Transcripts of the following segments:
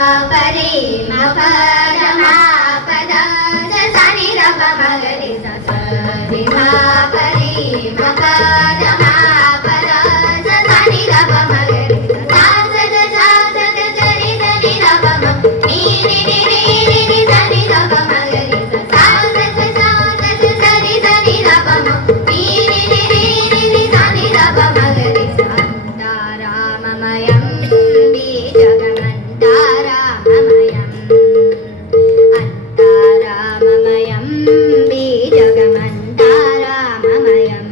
పరి మ పద మా పద స ని ద ప మ గ రి స స రి మ పరి మ పద మా పద స ని ద ప మ గ రి స స స రి స ని ద ప మ ని ని ని ని ని ని స ని ద ప మ గ రి స స స రి స ని ద ప మ ని ని ని ని ని ని స ని ద ప మ గ రి స అంతరామమయం బీజగమంతారామమయం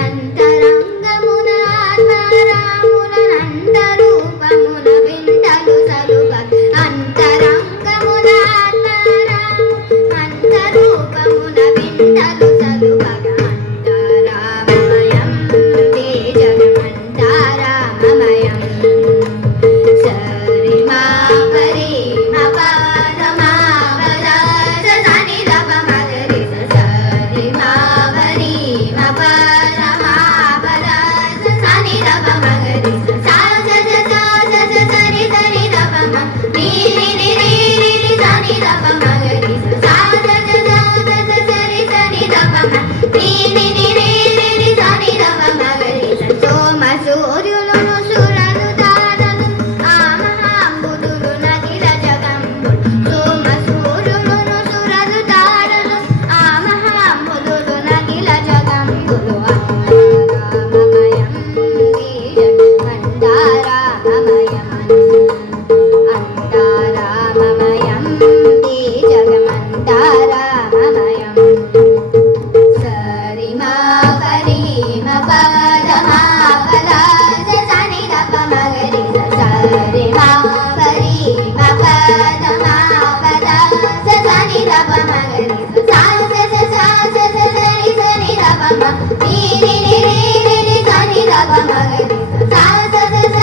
అంతరంగమున ఆత్మారామునంతరూపమున వింటలు సలుప అంతరంగమున ఆత్మారామంతరూపమున వింటలు సలుపగ అంతరామమయం బీజగమంతారామమయం సరి మా పరి మ పద మా పద స ని ద ప మ గ రి స సరి మా పరి మ పద మా పద స ని ద ప మ గ రి స స స రి స ని ద ప మ ని ని ని ని ని ని స ని ద ప మ గ రి స స రి స ని ద ప మ ని ని ని ని ని ని స ని ద ప మ గ రి స సోమ సూర్యులను సురలు తారలు ఆ మహాంబుధులు నగిల జగంబులు సోమ సూర్యులను సురలు తారలు ఆ మహాంబుధులు నగిల జగంబులు అంతరామమయం బీజగమంతారామమయం అంతరామమయం బీజగమంతారామమయం సరి మా పరి మ పద మా పద స ని ద ప మ గ రి స సరి మా పరి మ పద మా పద స ని ద ప మ గ రి స స రి స ని ద ప మ ని ని ని ని ని ని స ని ద ప మ గ రి స స రి స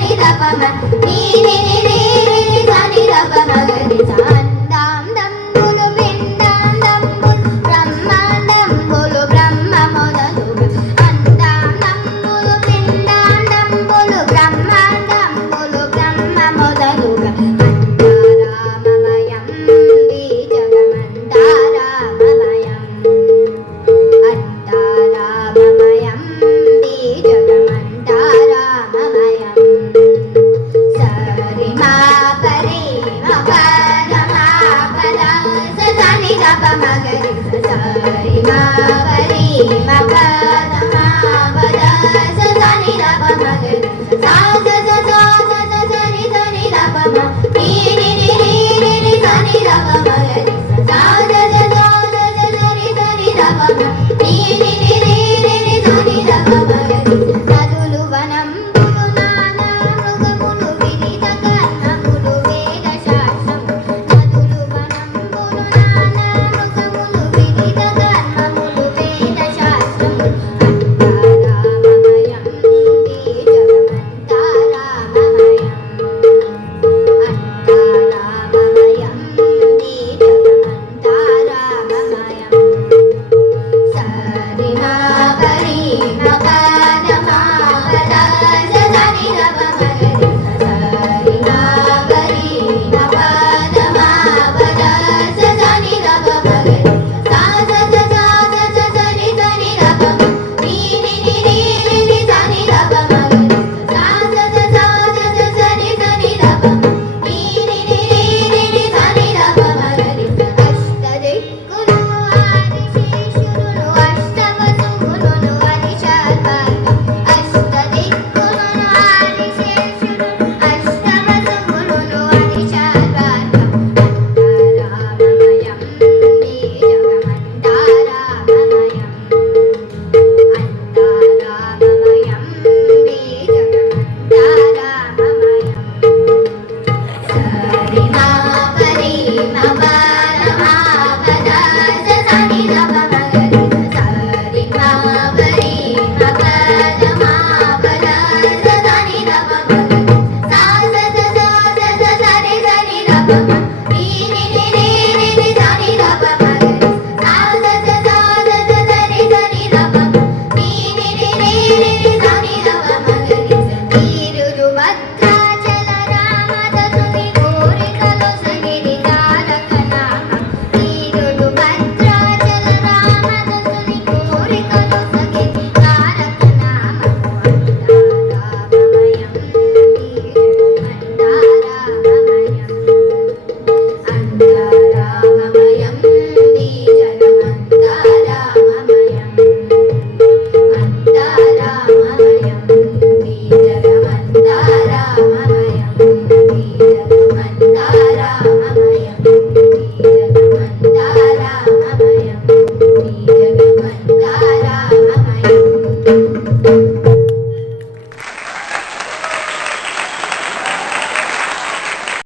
ని ద ప మ ని ని ని ని ని ని స ని ద ప మ గ రి స అందాం దంబులు పిండాం దంబులు బ్రహ్మాండంబులు బ్రహ్మ మొదలుగా అందాం దంబులు పిండాం దంబులు బ్రహ్మాండంబులు బ్రహ్మ మొదలుగా అంతరామమయం బీజగమంతారామమయం అంతరామమయం బీజగమంతారామమయం సరి మా పరి మ పద మా పద స ని ద ప మ గ రి స సరి మా పరి మ పద మా పద స ని ద ప మ గ రి స స రి స ని ద ప మ ని ని ని ని ని ని స ని ద ప మ గ రి స రి స ని ద ప మ ని ని ని ని ని ని స ని ద ప మ గ రి నదులు వనంబులు నానా మృగములు వివిధ గణములు వేద శాస్త్రము నదులు వనంబులు నానా మృగములు వివిధ గణములు వేద శాస్త్రము అంతరామమయం బీజగమంతారామమయం అంతరామమయం బీజగమంతారామమయం సరి మా పరి మ పద మా పద స ని ద ప మ గ రి స సరి మా పరి మ పద మా పద స ని ద ప మ గ రి స రి స ని ద ప మ ని ని ని ని ని ని స ని ద ప మ గ రి స రి స ని ద ప మ ని ని ని ని ని ని స ని ద ప మ గ రి అష్టదిక్కులు ఆదిశేషులు అష్టవసువులు అరిషద్వర్గం అష్టదిక్కులు ఆదిశేషులు అష్టవసువులు అరిషద్వర్గం అంతరామమయం బీజగమంతారామమయం అంతరామమయం బీజగమంతారామమయం సరి మా పరి మ పద మా పద స ని ద ప మ గ రి స సరి మా పరి మ పద మా పద స ని ద ప మ గ రి స రి స ని ద ప మ ని ని ని ని ని ని స ని ద ప మ గ రి స రి స ని ద ప మ ని ని ని ని ని ని స ని ద ప